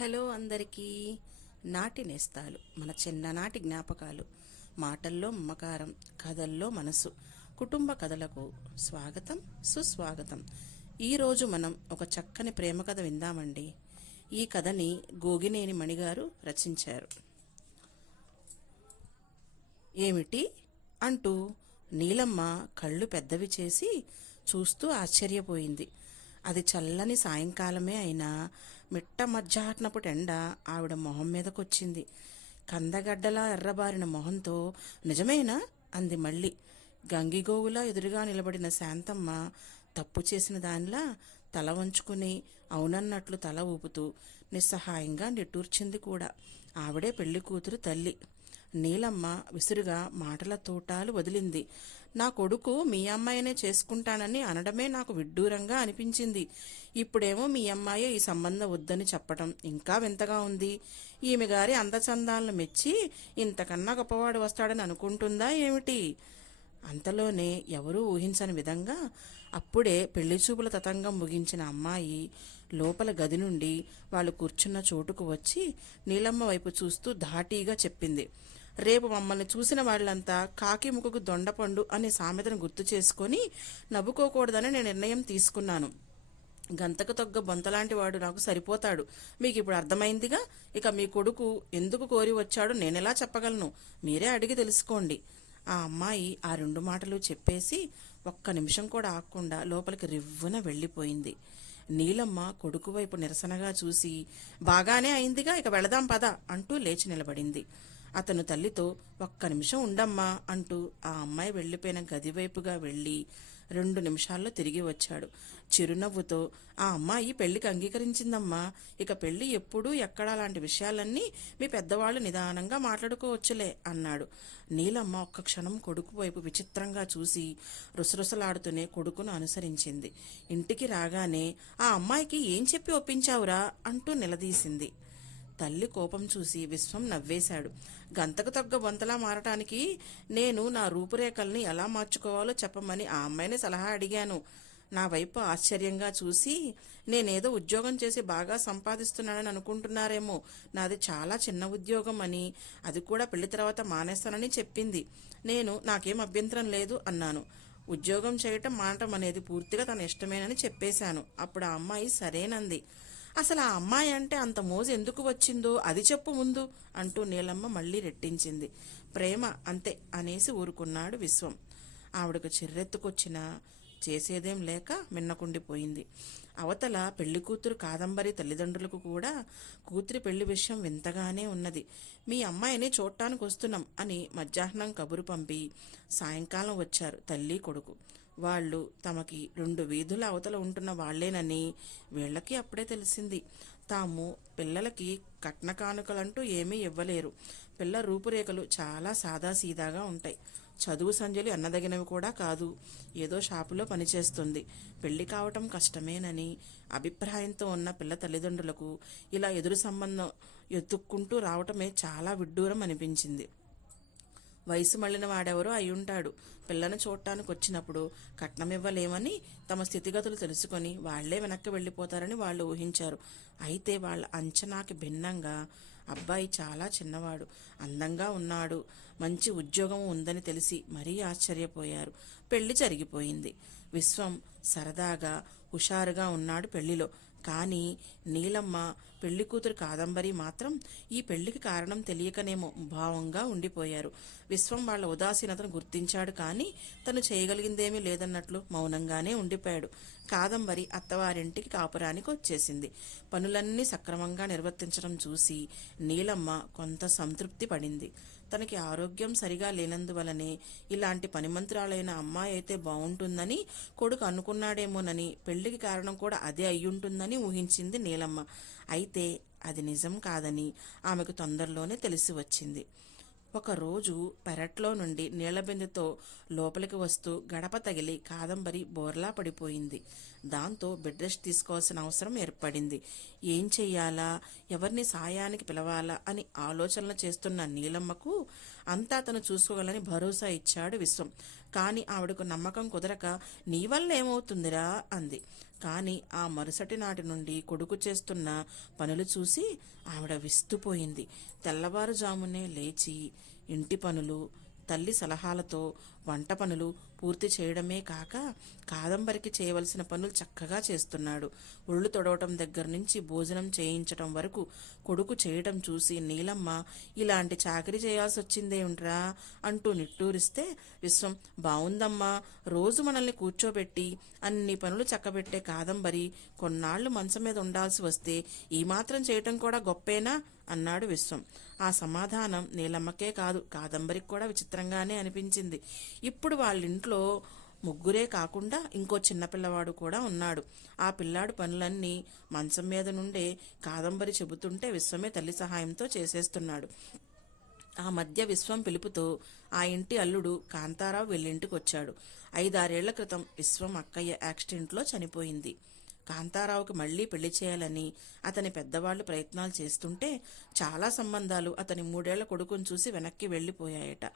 Hello అందరికీ నాటి నేస్తాలు మన చిన్ననాటి జ్ఞాపకాలు మాటల్లో మమకారం కథల్లో మనసు కుటుంబ కథలకు స్వాగతం సుస్వాగతం. ఈరోజు మనం ఒక చక్కని ప్రేమ కథ విందామండి. ఈ కథని గోగినేని మణిగారు రచించారు. ఏమిటి? అంటూ నీలమ్మ కళ్ళు పెద్దవి చేసి చూస్తూ ఆశ్చర్యపోయింది. అది చల్లని సాయంకాలమే అయినా మిట్ట మధ్యాహ్నపు ఎండ ఆవిడ మొహం మీదకొచ్చింది. కందగడ్డలా ఎర్రబారిన మొహంతో నిజమేనా? అంది మళ్ళీ. గంగిగోవులా ఎదురుగా నిలబడిన శాంతమ్మ తప్పు చేసిన దానిలా తల వంచుకుని అవునన్నట్లు తల ఊపుతూ నిస్సహాయంగా నిట్టూర్చింది కూడా. ఆవిడే పెళ్ళి కూతురు తల్లి. నీలమ్మ విసురుగా మాటల తోటాలు వదిలింది. నా కొడుకు మీ అమ్మాయినే చేసుకుంటానని అనడమే నాకు విడ్డూరంగా అనిపించింది. ఇప్పుడేమో మీ అమ్మాయే ఈ సంబంధం వద్దని చెప్పటం ఇంకా వింతగా ఉంది. ఈమె గారి అందచందాలను మెచ్చి ఇంతకన్నా గొప్పవాడు వస్తాడని అనుకుంటుందా ఏమిటి? అంతలోనే ఎవరూ ఊహించని విధంగా అప్పుడే పెళ్ళి చూపుల తతంగం ముగించిన అమ్మాయి లోపల గది నుండి వాళ్ళు కూర్చున్న చోటుకు వచ్చి నీలమ్మ వైపు చూస్తూ ధాటీగా చెప్పింది. రేపు మమ్మల్ని చూసిన వాళ్ళంతా కాకి ముఖకు దొండపండు అనే సామెతను గుర్తు చేసుకొని నవ్వుకోకూడదని నేను నిర్ణయం తీసుకున్నాను. గంతకు తగ్గ బొంతలాంటి వాడు నాకు సరిపోతాడు. మీకు ఇప్పుడు అర్థమైందిగా? ఇక మీ కొడుకు ఎందుకు కోరి వచ్చాడో నేనెలా చెప్పగలను? మీరే అడిగి తెలుసుకోండి. ఆ అమ్మాయి ఆ రెండు మాటలు చెప్పేసి ఒక్క నిమిషం కూడా ఆగకుండా లోపలికి రివ్వున వెళ్ళిపోయింది. నీలమ్మ కొడుకు వైపు నిరసనగా చూసి బాగానే అయిందిగా ఇక వెళదాం పద అంటూ లేచి నిలబడింది. అతను తల్లితో ఒక్క నిమిషం ఉండమ్మా అంటూ ఆ అమ్మాయి వెళ్ళిపోయిన గదివైపుగా వెళ్ళి రెండు నిమిషాల్లో తిరిగి వచ్చాడు. చిరునవ్వుతో ఆ అమ్మాయి పెళ్ళికి అంగీకరించిందమ్మా. ఇక పెళ్ళి ఎప్పుడు ఎక్కడా లాంటి విషయాలన్నీ మీ పెద్దవాళ్ళు నిదానంగా మాట్లాడుకోవచ్చులే అన్నాడు. నీలమ్మ ఒక్క క్షణం కొడుకు వైపు విచిత్రంగా చూసి రుసరుసలాడుతూనే కొడుకును అనుసరించింది. ఇంటికి రాగానే ఆ అమ్మాయికి ఏం చెప్పి ఒప్పించావురా? అంటూ నిలదీసింది. తల్లి కోపం చూసి విశ్వం నవ్వేశాడు. గంతకు తగ్గ బొంతలా మారటానికి నేను నా రూపురేఖల్ని ఎలా మార్చుకోవాలో చెప్పమని ఆ అమ్మాయిని సలహా అడిగాను. నా వైపు ఆశ్చర్యంగా చూసి నేనేదో ఉద్యోగం చేసి బాగా సంపాదిస్తున్నానని అనుకుంటున్నారేమో. నాది చాలా చిన్న ఉద్యోగం అని అది కూడా పెళ్ళి తర్వాత మానేస్తానని చెప్పింది. నేను నాకేం అభ్యంతరం లేదు అన్నాను. ఉద్యోగం చేయటం మానటం అనేది పూర్తిగా తన ఇష్టమేనని చెప్పేశాను. అప్పుడు ఆ అమ్మాయి సరేనంది. అసలు ఆ అమ్మాయి అంటే అంత మోజు ఎందుకు వచ్చిందో అది చెప్పు ముందు అంటూ నీలమ్మ మళ్ళీ రెట్టించింది. ప్రేమ అంతే అనేసి ఊరుకున్నాడు విశ్వం. ఆవిడకు చిర్రెత్తుకొచ్చిన చేసేదేం లేక మిన్నకుండిపోయింది. అవతల పెళ్ళి కూతురు కాదంబరి తల్లిదండ్రులకు కూడా కూతురి పెళ్ళి విషయం వింతగానే ఉన్నది. మీ అమ్మాయిని చూడటానికి వస్తున్నాం అని మధ్యాహ్నం కబురు పంపి సాయంకాలం వచ్చారు తల్లి కొడుకు. వాళ్ళు తమకి రెండు వీధుల అవతల ఉంటున్న వాళ్ళేనని వీళ్ళకి అప్పుడే తెలిసింది. తాము పిల్లలకి కట్న కానుకలంటూ ఏమీ ఇవ్వలేరు. పిల్ల రూపురేఖలు చాలా సాదాసీదాగా ఉంటాయి. చదువు సంజలి అన్నదగినవి కూడా కాదు. ఏదో షాపులో పనిచేస్తుంది. పెళ్ళి కావటం కష్టమేనని అభిప్రాయంతో ఉన్న పిల్ల తల్లిదండ్రులకు ఇలా ఎదురు సంబంధం ఎత్తుక్కుంటూ రావటమే చాలా విడ్డూరం అనిపించింది. వయసు మళ్ళిన వాడెవరో అయ్యుంటాడు. పిల్లను చూడటానికి వచ్చినప్పుడు కట్నం ఇవ్వలేమని తమ స్థితిగతులు తెలుసుకొని వాళ్ళే వెనక్కి వెళ్ళిపోతారని వాళ్ళు ఊహించారు. అయితే వాళ్ళ అంచనాకి భిన్నంగా అబ్బాయి చాలా చిన్నవాడు అందంగా ఉన్నాడు మంచి ఉద్యోగం ఉందని తెలిసి మరీ ఆశ్చర్యపోయారు. పెళ్ళి జరిగిపోయింది. విశ్వం సరదాగా హుషారుగా ఉన్నాడు పెళ్ళిలో. కానీ నీలమ్మ పెళ్ళి కూతురు కాదంబరి మాత్రం ఈ పెళ్ళికి కారణం తెలియకనేమో భావంగా ఉండిపోయారు. విశ్వం వాళ్ళ ఉదాసీనతను గుర్తించాడు కానీ తను చేయగలిగిందేమీ లేదన్నట్లు మౌనంగానే ఉండిపోయాడు. కాదంబరి అత్తవారింటికి కాపురానికి వచ్చేసింది. పనులన్నీ సక్రమంగా నిర్వర్తించడం చూసి నీలమ్మ కొంత సంతృప్తి పడింది. తనకి ఆరోగ్యం సరిగా లేనందువలనే ఇలాంటి పనిమంత్రాలైన అమ్మాయి అయితే బాగుంటుందని కొడుకు అనుకున్నాడేమోనని పెళ్ళికి కారణం కూడా అదే అయ్యుంటుందని ఊహించింది నీలమ్మ. అయితే అది నిజం కాదని ఆమెకు తొందరలోనే తెలిసి వచ్చింది. ఒకరోజు పెరట్లో నుండి నీళ్ళబిందెతో లోపలికి వస్తూ గడప తగిలి కాదంబరి బోర్లా పడిపోయింది. దాంతో బెడ్ రెస్ట్ తీసుకోవాల్సిన అవసరం ఏర్పడింది. ఏం చెయ్యాలా? ఎవరిని సాయానికి పిలవాలా? అని ఆలోచనలు చేస్తున్న నీలమ్మకు అంతా తను చూసుకోగలని భరోసా ఇచ్చాడు విశ్వం. కానీ ఆవిడకు నమ్మకం కుదరక నీ వల్ల ఏమవుతుందిరా? అంది. కానీ ఆ మరుసటి నాటి నుండి కొడుకు చేస్తున్న పనులు చూసి ఆవిడ విస్తుపోయింది. తెల్లవారుజామునే లేచి ఇంటి పనులు తల్లి సలహాలతో వంట పనులు పూర్తి చేయడమే కాక కాదంబరికి చేయవలసిన పనులు చక్కగా చేస్తున్నాడు. ఒళ్ళు తొడవటం దగ్గర నుంచి భోజనం చేయించటం వరకు కొడుకు చేయటం చూసి నీలమ్మ ఇలాంటి చాకరీ చేయాల్సి వచ్చిందేమిట్రా అంటూ నిట్టూరిస్తే విశ్వం బావుందమ్మా రోజు మనల్ని కూర్చోబెట్టి అన్ని పనులు చక్కబెట్టే కాదంబరి. కొన్నాళ్ళు మంచం మీద ఉండాల్సి వస్తే ఈ మాత్రం చేయటం కూడా గొప్పేనా? అన్నాడు విశ్వం. ఆ సమాధానం నీలమ్మకే కాదు కాదంబరికి కూడా విచిత్రంగానే అనిపించింది. ఇప్పుడు వాళ్ళింట్లో ముగ్గురే కాకుండా ఇంకో చిన్నపిల్లవాడు కూడా ఉన్నాడు. ఆ పిల్లాడు పనులన్నీ మంచం మీద నుండే కాదంబరి చెబుతుంటే విశ్వమే తల్లి సహాయంతో చేసేస్తున్నాడు. ఆ మధ్య విశ్వం పిలుపుతో ఆ ఇంటి అల్లుడు కాంతారావు వెళ్ళింటికి వచ్చాడు ఐదారేళ్ళ క్రితం విశ్వం అక్కయ్య యాక్సిడెంట్లో చనిపోయింది. కాంతారావుకి మళ్ళీ పెళ్ళి చేయాలని అతని పెద్దవాళ్ళు ప్రయత్నాలు చేస్తుంటే చాలా సంబంధాలు అతని మూడేళ్ళ కొడుకుని చూసి వెనక్కి వెళ్ళిపోయాయట.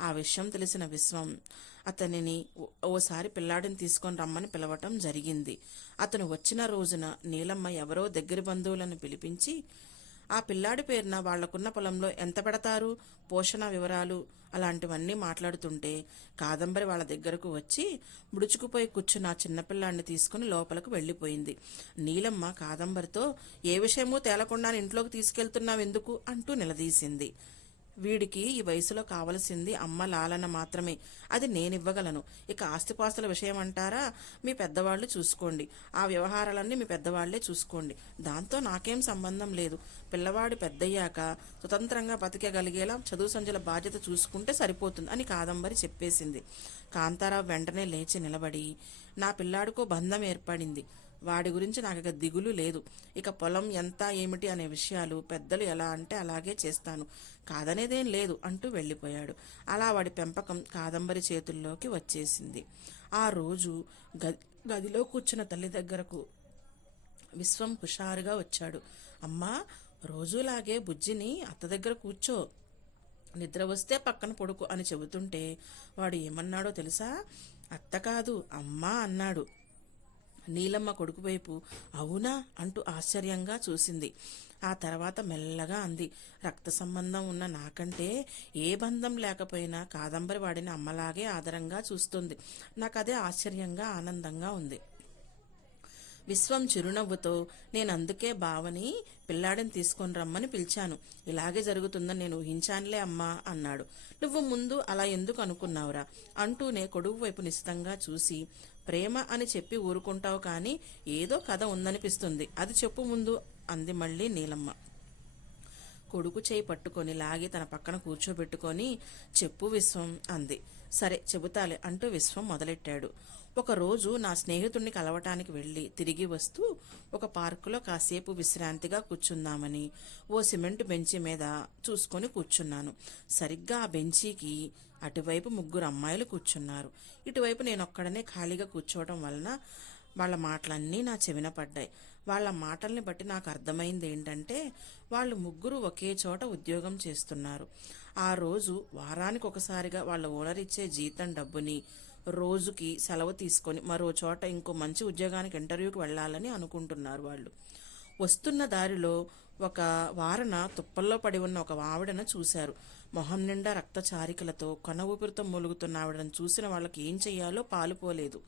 ఆ విషయం తెలిసిన విశ్వం అతనిని ఓసారి పిల్లాడిని తీసుకొని రమ్మని పిలవటం జరిగింది. అతను వచ్చిన రోజున నీలమ్మ ఎవరో దగ్గర బంధువులను పిలిపించి ఆ పిల్లాడి పేరున వాళ్ళకున్న పొలంలో ఎంత పెడతారు? పోషణ వివరాలు అలాంటివన్నీ మాట్లాడుతుంటే కాదంబరి వాళ్ళ దగ్గరకు వచ్చి ముడుచుకుపోయి కూర్చున్న ఆ చిన్నపిల్లాడిని తీసుకుని లోపలికి వెళ్ళిపోయింది. నీలమ్మ కాదంబరితో ఏ విషయమూ తేలకుండా ఇంట్లోకి తీసుకెళ్తున్నావు ఎందుకు అంటూ నిలదీసింది. వీడికి ఈ వయసులో కావలసింది అమ్మ లాలన మాత్రమే. అది నేనివ్వగలను. ఇక ఆస్తిపాస్తుల విషయం అంటారా మీ పెద్దవాళ్ళు చూసుకోండి. ఆ వ్యవహారాలన్నీ మీ పెద్దవాళ్ళే చూసుకోండి. దాంతో నాకేం సంబంధం లేదు. పిల్లవాడు పెద్దయ్యాక స్వతంత్రంగా బతికగలిగేలా చదువు సంజల బాధ్యత చూసుకుంటే సరిపోతుంది అని కాదంబరి చెప్పేసింది. కాంతారావు వెంటనే లేచి నిలబడి నా పిల్లాడికో బంధం ఏర్పడింది. వాడి గురించి నాకు ఇక దిగులు లేదు. ఇక పొలం ఎంత ఏమిటి అనే విషయాలు పెద్దలు ఎలా అంటే అలాగే చేస్తాను. కాదనేదేం లేదు అంటూ వెళ్ళిపోయాడు. అలా వాడి పెంపకం కాదంబరి చేతుల్లోకి వచ్చేసింది. ఆ రోజు గదిలో కూర్చున్న తల్లి దగ్గరకు విశ్వం హుషారుగా వచ్చాడు. అమ్మా రోజులాగే బుజ్జిని అత్త దగ్గర కూర్చో. నిద్ర వస్తే పక్కన పొడుకు అని చెబుతుంటే వాడు ఏమన్నాడో తెలుసా? అత్త కాదు అమ్మా అన్నాడు. నీలమ్మ కొడుకు వైపు అవునా? అంటూ ఆశ్చర్యంగా చూసింది. ఆ తర్వాత మెల్లగా అంది రక్త సంబంధం ఉన్న నాకంటే ఏ బంధం లేకపోయినా కాదంబరి వాడిని అమ్మలాగే ఆదరంగా చూస్తుంది. నాకు అదే ఆశ్చర్యంగా ఆనందంగా ఉంది. విశ్వం చిరునవ్వుతో నేను అందుకే బావని పిల్లాడిని తీసుకొని రమ్మని పిలిచాను. ఇలాగే జరుగుతుందని నేను ఊహించానులే అమ్మా అన్నాడు. నువ్వు ముందు అలా ఎందుకు అనుకున్నావురా? అంటూనే కొడుకు వైపు నిశితంగా చూసి ప్రేమ అని చెప్పి ఊరుకుంటావు కానీ ఏదో కథ ఉందనిపిస్తుంది. అది చెప్పు ముందు అంది మళ్ళీ నీలమ్మ. కొడుకు చేయి పట్టుకొని లాగి తన పక్కన కూర్చోబెట్టుకొని చెప్పు విశ్వం అంది. సరే చెబుతాలే అంటూ విశ్వం మొదలెట్టాడు. ఒకరోజు నా స్నేహితుణ్ణి కలవటానికి వెళ్ళి తిరిగి వస్తూ ఒక పార్కులో కాసేపు విశ్రాంతిగా కూర్చుందామని ఓ సిమెంట్ బెంచి మీద చూసుకొని కూర్చున్నాను. సరిగ్గా ఆ బెంచీకి అటువైపు ముగ్గురు అమ్మాయిలు కూర్చున్నారు. ఇటువైపు నేను ఒక్కడనే ఖాళీగా కూర్చోవడం వలన వాళ్ళ మాటలన్నీ నా చెవిన పడ్డాయి. వాళ్ళ మాటల్ని బట్టి నాకు అర్థమైంది ఏంటంటే వాళ్ళు ముగ్గురు ఒకే చోట ఉద్యోగం చేస్తున్నారు. ఆ రోజు వారానికి ఒకసారిగా వాళ్ళ ఓనర్ ఇచ్చే జీతం డబ్బుని రోజుకి సెలవు తీసుకొని మరో చోట ఇంకో మంచి ఉద్యోగానికి ఇంటర్వ్యూకి వెళ్ళాలని అనుకుంటున్నారు వాళ్ళు. వస్తున్న దారిలో ఒక వారన తుప్పల్లో పడి ఉన్న ఒక ఆవిడను చూశారు. మొహం నిండా రక్త చారికలతో కొన ఊపిరితో మూలుగుతున్న ఆవిడను చూసిన వాళ్ళకి ఏం చెయ్యాలో పాలుపోలేదు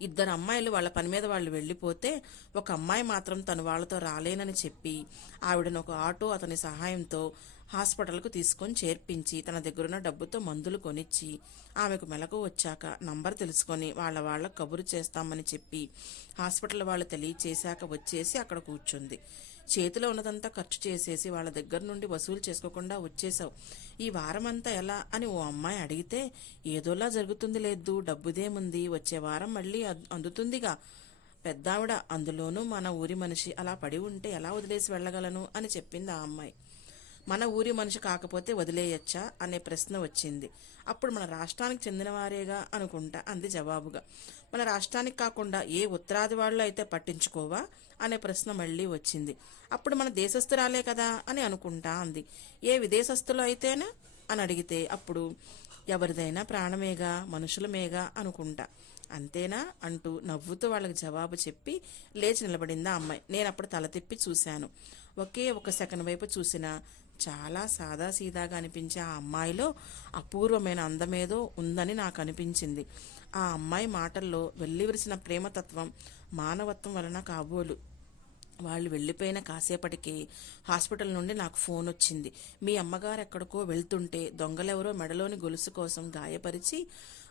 ఇద్దరు అమ్మాయిలు వాళ్ళ పని మీద వాళ్ళు వెళ్ళిపోతే ఒక అమ్మాయి మాత్రం తను వాళ్ళతో రాలేనని చెప్పి ఆవిడను ఒక ఆటో అతని సహాయంతో హాస్పిటల్కు తీసుకొని చేర్పించి తన దగ్గరున్న డబ్బుతో మందులు కొనిచ్చి ఆమెకు మెలకు వచ్చాక నంబర్ తెలుసుకొని వాళ్ళ వాళ్ళ కబురు చేస్తామని చెప్పి హాస్పిటల్ వాళ్ళు తెలియచేశాక వచ్చేసి అక్కడ కూర్చుంది. చేతిలో ఉన్నదంతా ఖర్చు చేసేసి వాళ్ళ దగ్గర నుండి వసూలు చేసుకోకుండా వచ్చేసావు. ఈ వారమంతా ఎలా అని ఓ అమ్మాయి అడిగితే ఏదోలా జరుగుతుంది లేదు డబ్బుదేముంది వచ్చే వారం మళ్ళీ అద్- అందుతుందిగా. పెద్దావిడ అందులోనూ మన ఊరి మనిషి అలా పడి ఉంటే ఎలా వదిలేసి వెళ్ళగలను? అని చెప్పింది ఆ అమ్మాయి. మన ఊరి మనిషి కాకపోతే వదిలేయచ్చా అనే ప్రశ్న వచ్చింది. అప్పుడు మన రాష్ట్రానికి చెందినవారేగా అనుకుంటా అంది జవాబుగా. మన రాష్ట్రానికి కాకుండా ఏ ఉత్తరాది వాళ్ళు అయితే పట్టించుకోవా అనే ప్రశ్న మళ్ళీ వచ్చింది. అప్పుడు మన దేశస్థురాలే కదా అని అనుకుంటా అంది. ఏ విదేశస్థులు అయితేనా? అని అడిగితే అప్పుడు ఎవరిదైనా ప్రాణమేగా మనుషులమేగా అనుకుంటా. అంతేనా? అంటూ నవ్వుతూ వాళ్ళకి జవాబు చెప్పి లేచి నిలబడిందా అమ్మాయి. నేను అప్పుడు తల తిప్పి చూశాను. ఒకే ఒక సెకండ్ వైపు చూసిన చాలా సాదాసీదాగా అనిపించే ఆ అమ్మాయిలో అపూర్వమైన అందమేదో ఉందని నాకు అనిపించింది ఆ అమ్మాయి మాటల్లో వెళ్ళివరిసిన ప్రేమతత్వం మానవత్వం వలన కాబోలు. వాళ్ళు వెళ్ళిపోయిన కాసేపటికి హాస్పిటల్ నుండి నాకు ఫోన్ వచ్చింది మీ అమ్మగారు ఎక్కడికో వెళ్తుంటే దొంగలెవరో మెడలోని గొలుసు కోసం గాయపరిచి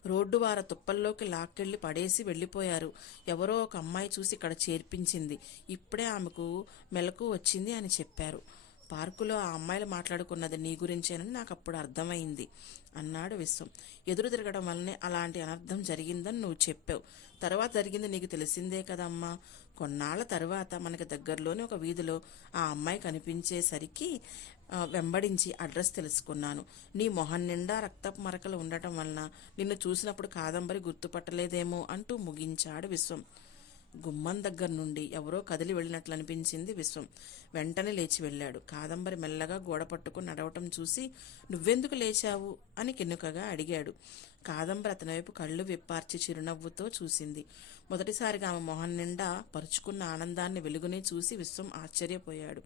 రోడ్డు వార తుప్పల్లోకి లాక్కెళ్ళి పడేసి వెళ్ళిపోయారు. ఎవరో ఒక అమ్మాయి చూసి ఇక్కడ చేర్పించింది. ఇప్పుడే ఆమెకు మెలకు వచ్చింది అని చెప్పారు. పార్కులో ఆ అమ్మాయిలు మాట్లాడుకున్నది నీ గురించేనని నాకు అప్పుడు అర్థమైంది అన్నాడు విశ్వం. ఎదురు తిరగడం వల్లనే అలాంటి అనర్థం జరిగిందని నువ్వు చెప్పావు. తర్వాత జరిగింది నీకు తెలిసిందే కదమ్మా. కొన్నాళ్ళ తర్వాత మనకి దగ్గరలోని ఒక వీధిలో ఆ అమ్మాయి కనిపించేసరికి వెంబడించి అడ్రస్ తెలుసుకున్నాను. నీ మొహం నిండా రక్తపు మరకలు ఉండటం వలన నిన్ను చూసినప్పుడు కాదంబరి గుర్తుపట్టలేదేమో అంటూ ముగించాడు విశ్వం. గుమ్మం దగ్గర నుండి ఎవరో కదిలి వెళ్ళినట్లు అనిపించింది విశ్వం. వెంటనే లేచి వెళ్ళాడు. కాదంబరి మెల్లగా గోడ పట్టుకుని నడవటం చూసి నువ్వెందుకు లేచావు? అని కిన్నుకగా అడిగాడు. కాదంబరి అతని వైపు కళ్ళు విప్పార్చి చిరునవ్వుతో చూసింది. మొదటిసారిగా ఆమె మొహం నిండా పరుచుకున్న ఆనందాన్ని వెలుగుని చూసి విశ్వం ఆశ్చర్యపోయాడు.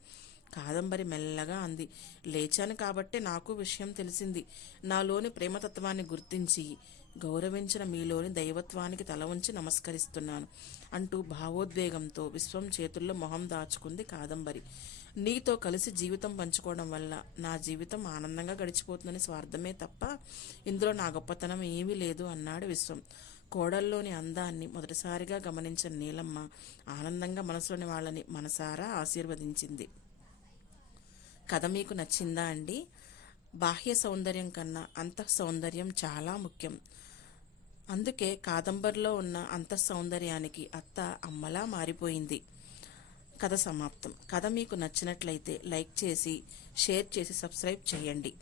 కాదంబరి మెల్లగా అంది లేచాను కాబట్టే నాకు విషయం తెలిసింది. నాలోని ప్రేమతత్వాన్ని గుర్తించి గౌరవించిన మీలోని దైవత్వానికి తల ఉంచి నమస్కరిస్తున్నాను అంటూ భావోద్వేగంతో విశ్వం చేతుల్లో మొహం దాచుకుంది కాదంబరి. నీతో కలిసి జీవితం పంచుకోవడం వల్ల నా జీవితం ఆనందంగా గడిచిపోతుందని స్వార్థమే తప్ప ఇందులో నా గొప్పతనం ఏమీ లేదు అన్నాడు విశ్వం. కోడల్లోని అందాన్ని మొదటిసారిగా గమనించిన నీలమ్మ ఆనందంగా మనసులోని వాళ్ళని మనసారా ఆశీర్వదించింది. కథ మీకు నచ్చిందా అండి? బాహ్య సౌందర్యం కన్నా అంతః సౌందర్యం చాలా ముఖ్యం. అందుకే కాదంబరిలో ఉన్న అంత సౌందర్యానికి అత్త అమ్మలా మారిపోయింది. కథ సమాప్తం. కథ మీకు నచ్చినట్లయితే లైక్ చేసి షేర్ చేసి సబ్స్క్రైబ్ చేయండి.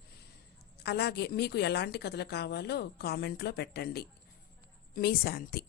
అలాగే మీకు ఎలాంటి కథలు కావాలో కామెంట్లో పెట్టండి. మీ శాంతి.